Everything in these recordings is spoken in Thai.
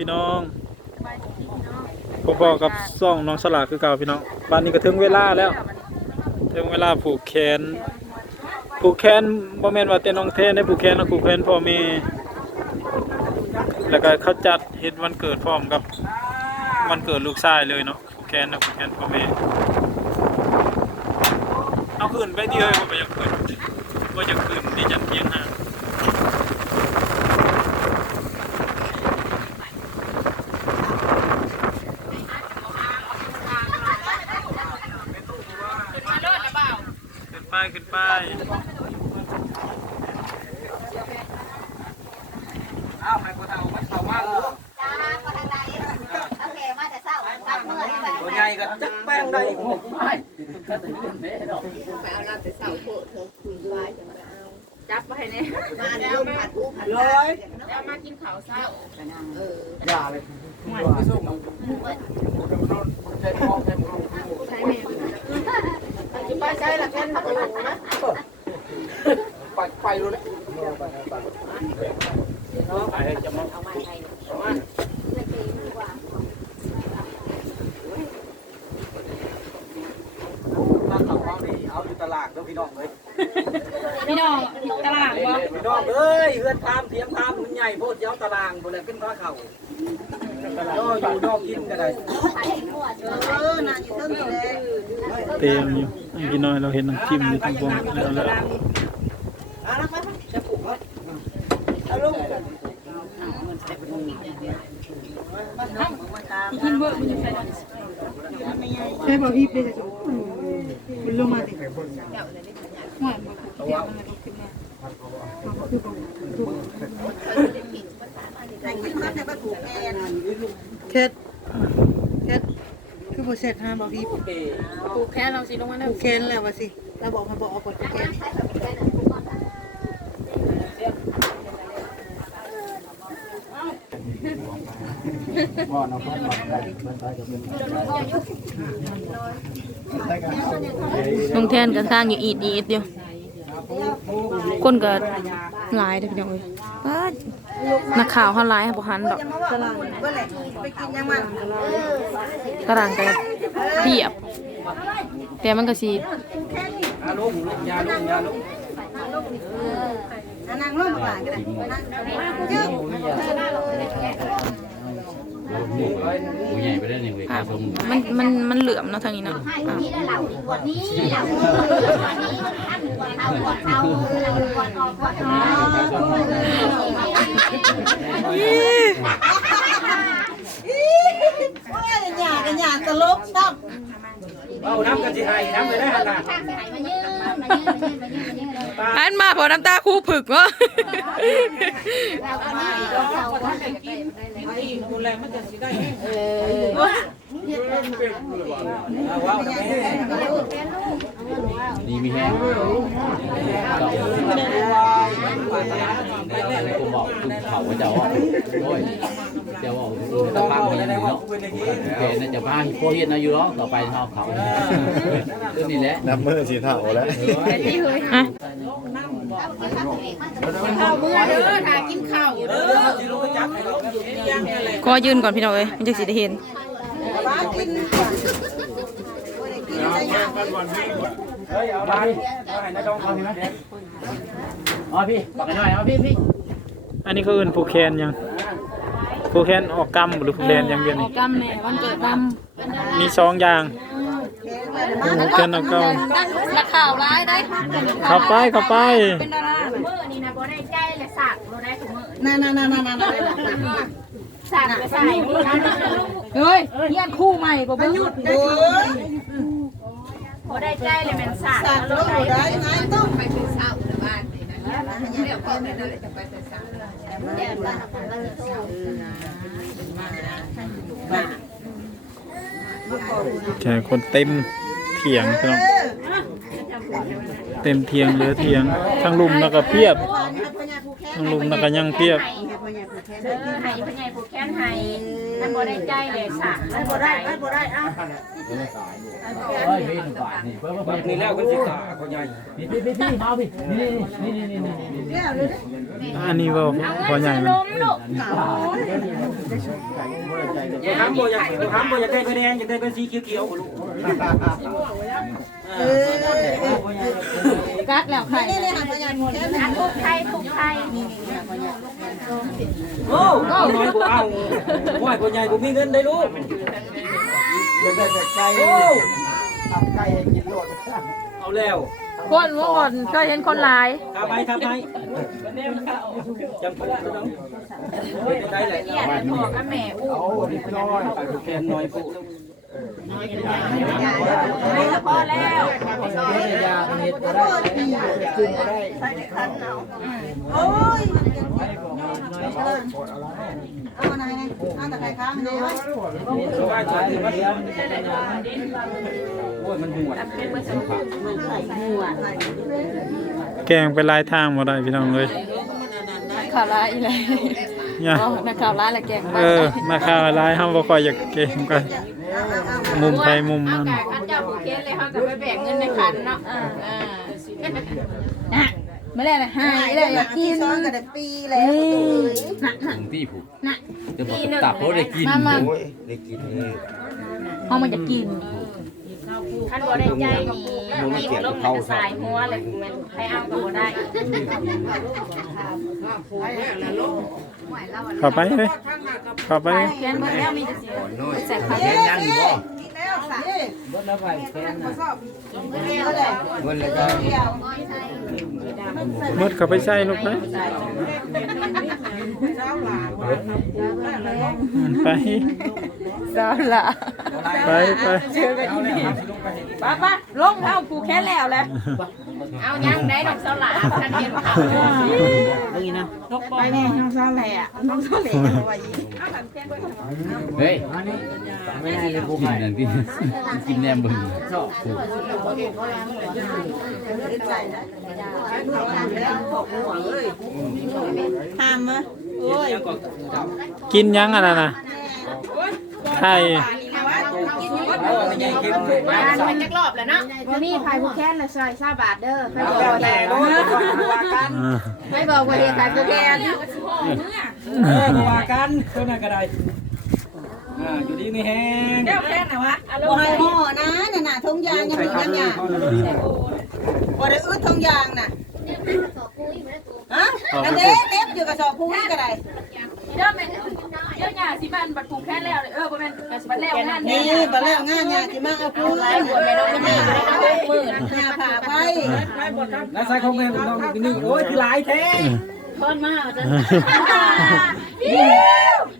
พี่น้องพอๆกับซ่องน้องสลากคือเก่าพี่น้องบ้านนี้ก็ถึงเวลาแล้วถึงเวลาผูกแขน ผูกแขนบ่แม่นว่าแต่น้องเทนได้ผูกแขนนะผูกแขนพ่อแม่แล้วก็เขาจัดเฮ็ดวันเกิดพร้อมกับวันเกิดลูกชายเลยเนาะผูกแขนนะผูกแขนพ่อแม่เอาคืนไปที่เฮ้ยบ่อยากคืน ขึ้นไป ตัวใหญ่ก็จักแป้งได้หกไม้ จับไปเนี่ย ร้อย จะมากินข้าวเช้า อย่าเลยไม่ส่งใช้พ่อใช้พ่อ จะ ไปใช้ละแค่นตัวนะไปไปรู้แล้วไปจะมาถ้าเขาเอาดีเอาอยู่ตลาดแล้วพี่น้องเลยพี่น้องตลาดบ่พี่น้องเอ้ยเฮือนทามเทียมทามมันใหญ่โพดเจ้าตารางบนเลยขึ้นพระเข่าก็อยู่นอกกินก็ได้เต็มอยู่พี่น้อยเราเห็นน้ำจิ้มอยู่ตรงบนแล้วแล้วกินเบอร์มันจะใส่ใช่ป่ะพี่เป็นจะมันลงมาติหัวมันเดี๋ยวมันลุกขึ้นมาแคทแคท คือโปรเซสห้าบอกพี่ปลูกแค่เราสิลงมาแล้วผูกแคนแล้ววะสิเราบอกเขาบอกเอากดผูกแคนน้องแทนกันสร้างอยู่อีดอีดอยู่ คนก็หลายเด้อพี่น้องเอ้ยป้าดนักข่าวเขาหลายบ่หันดอกตารางก็แหละไปกินยังมันตารางก็เพียบ แต่มันก็สิยาลุ่มยาลุ่มยาลุ่มนางร่มกว่าก็ได้ยืม ผู้ใหญ่ไปได้หนึ่งเวกาสมมันมันมันเหลื่อมเนาะทางนี้เนาะอะนี่ละเหล่าดีกว่านี้เหล่าดีกว่านี้ท่านกว่าเอากว่าเอาเรากว่าออกกว่าเอาว่าหยากันหยาตลกชอบเอาน้ำกันสิให้น้ำไปได้ขนาดข้างใส่มายืนมายืนมายืนมายืนมายืนอันมาพอน้ำตาคู่ผึกเนาะ เราก็นี่เราก็ เอาว้าวแม่นี่มีแห้งเราผมบอกเขาว่าจะว่าโอ้ย จะว่าจะพังไปยังไงเนาะแกน่าจะพาฮิปโปเฮียนะอยู่เนาะต่อไปเท่าเขาเรื่องนี้แหละนับมือสีเทาแล้วอะข้าวเมื่อเด้อถ้ากินข้าวเด้อสิลูกจับให้ลูกยังอะไรก็ยืนก่อนพี่น้องเอ้ยมันจะสิได้เห็นเฮ้ยเอาไปเอาให้นายดองเอาไหมอ๋อพี่บอกกันหน่อยอ๋อพี่พี่อันนี้เขาเอิ้นผูกแขนยัง ผูกแขนออกกำหรือผูกแขนอย่างเดียวนี่กำแน่วันเกิดกมีสองอย่างผูกแขนออกกำนักข่าวร้ายได้ำเข้าไปเข้าไปเป็นดารามือนี่นะบ่ได้ใจเลยสักบ่ได้ถุงมือนั่นนั่นนั่นนั่นนั่นสักไปใส่มือนะเฮ้ยเฮียนคู่ใหม่บ่เบิ่งหยุดเด้อบ่ได้ใจเลยมันสักสัตว์ลงได้ไงต้องไปถึงเช้าแต่บ้านนี่นะเดี๋ยวพ่อแม่เด้อจะไปแต่เช้า แขกคนเต็มเถียงพี่น้องเต็มเถียงเหลือเถียงทั้งลุมแล้วก็เพียบทั้งลุมแล้วก็ยังเพียบเออให้พ่อใหญ่ผู้แค้นให้ให้ มันบ่ได้ใจเลยสามไม่บ่ได้ไม่บ่ได้อะเฮ้ยพี่หนุ่มฝ่ายนี่เพิ่มบัเพิ่ดมนี้แล้วคนสิขาเขาใหญ่พี่พี่พี่พี่มาพี่นี่นี่นี่นี่นี่นี่แล้วเลยอันนี้บ่บ่ใหญ่มันล้มลูกทำบ่อยากทำบ่อยากได้ใบแดงอยากได้เป็นสีเขียวๆบ่ลูกเออ กัดแล้วไข่นี่เลยหันมายันแค่นั้นทุกไข่ทุกไข่โอ้น้อยบ่เอาบ่ให้บ่ใหญ่บ่มีเงินได้ลูกโอ้เอาแล้วคนเมื่อก่อนก็เห็นคนหลายทำไปทำไปจำเป็นแล้วเป็นได้แหละเนี่ยพ่อกับแม่อู้แกนน้อยผู้ พอแล้วโอ้ยเอาไหนไงเอาแต่ไข่ค้างเลยไว้สบายใจดีมั้ยโอ้ยมันหัวแกงไปลายทางบ่ได้พี่น้องเอ้ยข่าวร้ายอีไร เนี่ยอ๋อนักข่าวร้ายละแกงเออมาข่าวหลายเฮาบ่ค่อยอยากเก่งกัน มุมไผมุมมันข้าเจ้าผู้เคียนเลยเขาจะไปแบ่งเงินในคันเนาะอ่าไม่ได้เลยหายไม่เลได้ยอยากกิน ซ้อนกันแต่ปีแล้ว ถึงที่ผูกจะบอกตับเพราะได้กิน มามาได้กินเลยเอามาจะกิน คันบ่ได้ใจมีมีลมในสายหัวเลยมันใครเอาก็บ่ได้เข้าไปเด้เข้าไปแกนหมดแล้วมีแต่เสียใส่ผักเย้ยังอยู่บ่กินแล้วค่ะเย้รถแล้วไปแกนน่ะก็เลยเงินเลยก็เดียวหมดเข้าไปใส่ลูกไปอืม ไป สาวละ ไปไป เจอกันอีกป้าป้าลงเอาผูแค่แล้วแหละเอายังได้ดอกสลาคันเห็นเขาไปแม่น้องสาวแหล่น้องสาวแหล่เอาไว้เฮ้ยกินนั่นกินกินแหนมบึงทำมั้ยกินยังอันนั้นน่ะไข่ เอาใหญ่เข้มเลยงานมันจักรอบแล้วเนาะวันนี้พายผู้แค้นละซอยซาบาทเด้อใครบอกแล้วว่าแต่รถว่ากันอ่าไม่บอกว่าเฮ็ดขายผู้แค้นเออว่ากันเท่านั้นก็ได้อ่าอยู่ดีไม่แห้งเจ้าแค่ไหนวะบ่ให้ห่อนะน่ะน่ะทงยางยังมีน้ำยาบ่ได้อึดทงยางน่ะฮะอันนี้เล็บอยู่กับสอบพูนี่ก็ได้เจ้าแม่เจ้าหญ้าสิบ้านบัดผูกแค่แล้วเออบ่แม่นบัดแล้วนั่นนี่บ่แล้วงานยาสิมาเอาพูนหลายคนแม่น้องนี่มื้อยาผ่าไปแล้วใส่ของแม่น้องนี่โอ้ยคือหลายแท้คนมาจะ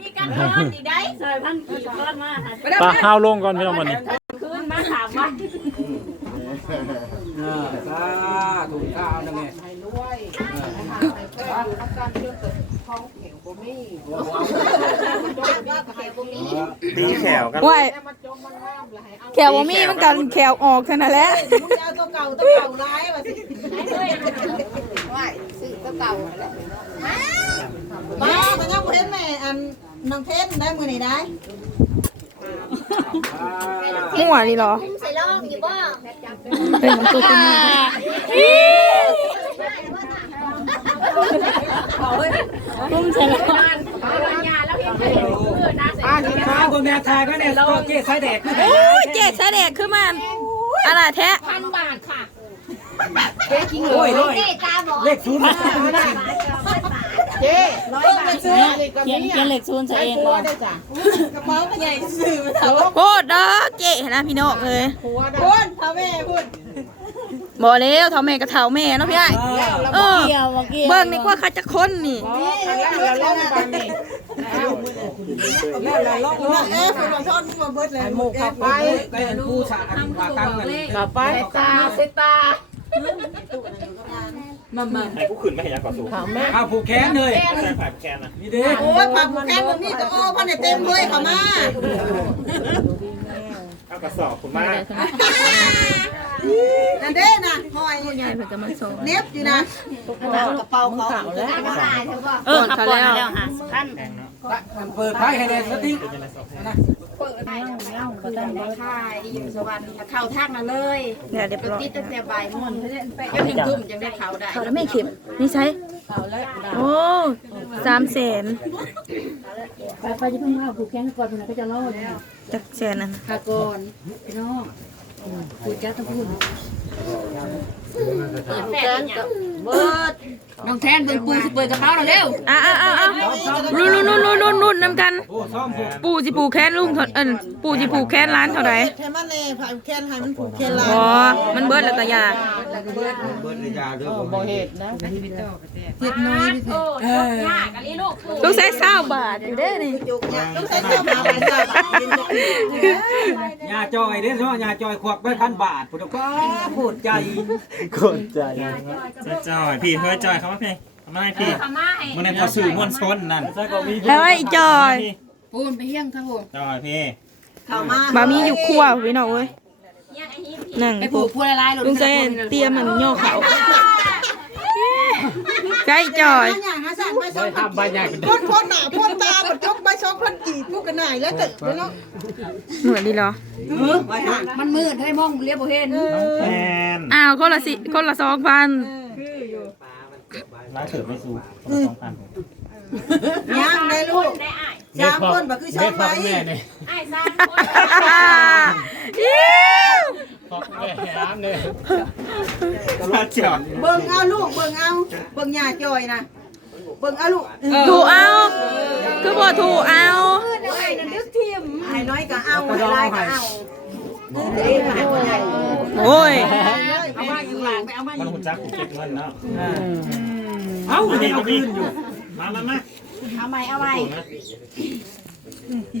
มีการทอนอีกได้ซอยพันกี่ทอนมาค่ะปลาข้าวลงก่อนพี่น้องวันนี้คืนมาถามว่าอ่าสาธุข้าวนั่นแหละ ตีแขวกันว้ายแขวบ่มีมันกันแขวออกเท่านั้นแหละมึงเอาตัวเก่าตัวเก่าร้ายว่าสิว้ายซื้อตัวเก่าแหละมาแต่ยังบ่เห็นแม่อันน้องเทนได้มื้อนี้ได้มั่วนี่เหรอใส่ล่องอยู่บ่เป็นมันตัวขึ้นมา ตุ้มใส่แล้วญาแล้วพื่อนนะเสร็จอ่าคือข้าวคนแม่ทายก็เนี่ยก็เจ๊สายแดกโอ้ยเจ๊สะเด็กขึ้นมาอะไรแท้พันบาทค่ะโอ้ยร้อยเจ๊ตาบอดเลขศูนย์ร้อยบาทซื้อเขียนเขียนเหล็กซูนใส่เองบ่กระเป๋าใหญ่ซื้อมาเถอะโคตรเด้อเจ๊นะพี่น้องเอ้ยพุ่นพ่อแม่พุ่น บ่แล้วเท่าแม่กับเท่าแม่เนาะพี่ไอ้เออเบิ่งนี่กว่าเขาจะคนนี่แล้วแล้วบังนี่แล้วแล้วลงเอ๊ะคุณลองทอนมาเบิดเลยหมูขับไปไปผู้ชาอันว่าตั้งกันขับไปตาเซตาให้กูขึ้นไม่เห็นยังก่อนสูงข้าวผูกแขนเลยใส่ผ่านแกนนะนี่เด้โอ้ยผักแค่แบบนี้ก็โอ้พันเต็มเลยเขามาเอากระสอบคุณมากนั่นเด้ น่ะหอยใหญ่เพิ่นจะมาส่งเน็บอยู่นะกระเป๋าเขาตายเถอะบ่เออขับก่อนแล้วท่านคเปิดท้ายให้แน่สติเปิดได้แล้วคือได้ค่ายอยู่สวรรค์เข้าทางมาเลยเนี่ยเรียบร้อยติดตั้งแต่บ่ายโมงจนถึงทุ่มจังได้เข้าได้เขาแล้วแม่เข็มนี่ใช้โอ้สามแสนไปไปจะเพิ่งเอาผูกแขนก่อนคนนั้นก็จะรอดจากแสนนั่นพาก่อนพี่น้องคุยกันต้องพูด แฟนกับน้องแทนเบิ่งปูสิเปิดกระเป๋าเราเร็วอะอะอะอะรุ่นรุ่นรุ่นรุ่นรุ่นรุ่นนำกันโอ้ซ้อมผูกปู่สิปู่แค้นลุงเท่าเอิ้นปู่สิปู่แค้นร้านเท่าไหร่แทมันเลยผ่าแคนให้มันผูกแคนลาอ๋อ มันเบิดแล้วก็ยาบ่เฮ็ดนะเฮ็ดน้อยโอ้ยากอันนี้ลูกคือลูกใช้เศร้าบาทอยู่เด้อนี่จุกเนี่ยต้องใช้เจ้ามาไปเจ้ายาจอยเด้อเนาะยาจอยควักไว้พันบาทพุทธก็พูดใจกดใจจอยพี่เฮ้ยจอยเขามาเพลงทำไมพี่ทำไมาให้มันในเขาสื่อมวลชนนั่นแล้วไอ้จอยปูนไปเฮี้ยงครับผมจอยพี่เขามาบามีอยู่ครัวพี่น้องเว้ยยังไอ้ปนั่งไปผูกพูดลายๆลุงใช้เตรียมันย่อเขาใช่จอยอันอย่างหาสั่งไปสองพันพ่นพ่นหน้าพ่นตาบัดจ พันกี่พูดกันหน่ายแล้วเติบแล้วเนาะเหมือนดีเหรอเออไปหามันมืดให้มองเรียบบ่เห็นแมนอ้าวคนละสิคนละสองพันร้านเถิดไม่สู้สองพันย่างได้ลูกได้อ้ายสามคนบ่คือชอบไปอ้ายสามคนร้านจอดเบิ่งเอาลูกเบิ่งเอาเบิ่งยาจอยนะ เบิ่งเอาลูกถูกเอา คือบ่ถูกเอาไอ้น้อยก็เอาไอ้ลายก็เอาเด้มาให้คนใหญ่โอ้ยเอามาอยู่หลังไปเอามาอมันยู่หุ่นจักผูกเก็บเงินเนาะเอ้ามาเดี๋ดียวมาคืดีนอยู่มามามาเอาใหม่เอาใหม่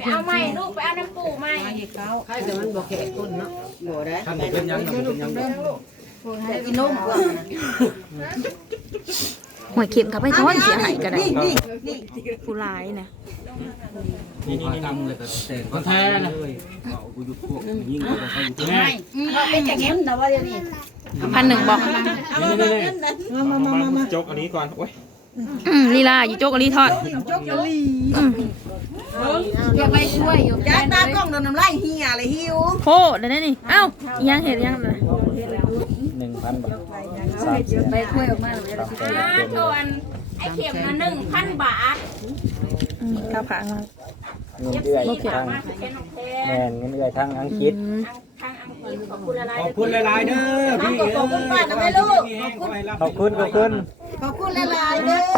ไปเอาใหม่ลูกไปเอาน้ำปูใหม่ใครแต่มันบ่แข็งคนเนาะบ่ได้ท่านบ่เป็นหยังนะบ่เป็นหยังเด้อแต่กินนมกว่า หวยเข็มกับไปท้อนเสียหายก็ได้นี่นี่นี่ผู้ร้ายนะนี่นี่นี่ทำเลยก็แต่ก็แท้นะเอากูอยู่พวกยิงก็เขาอยู่ที่แม่เป็นอย่างนี้นะว่าเดี๋ยวนี้พันหนึ่งบอกมามามามาจกอันนี้ก่อนโอ้ยอืมลีลาอยู่โจกอลีทอดจกกะลีอืมอยากไปช่วยอยู่ยายตากล้องโดนน้ำลายเหี่ยเลยหิวโคเดี๋ยวนี้นี่เอ้าอีหยังเห็ดอีหยังนะหนึ่งพันบาท ไปช่วยออกมาเลยอ่าโทนไอ้เข็มละหนึ่งพันบาทอืมข้าวผังมาเงินเย็บเดือยสีทางมาคือเช่นของเทแมนเงินเดือยทางอังกฤษอืมทางอังกฤษขอบคุณอะไรขอบคุณหลายๆเด้อพี่ขอบคุณป้านะแม่ลูกขอบคุณ ขอบคุณขอบคุณหลายๆเด้อ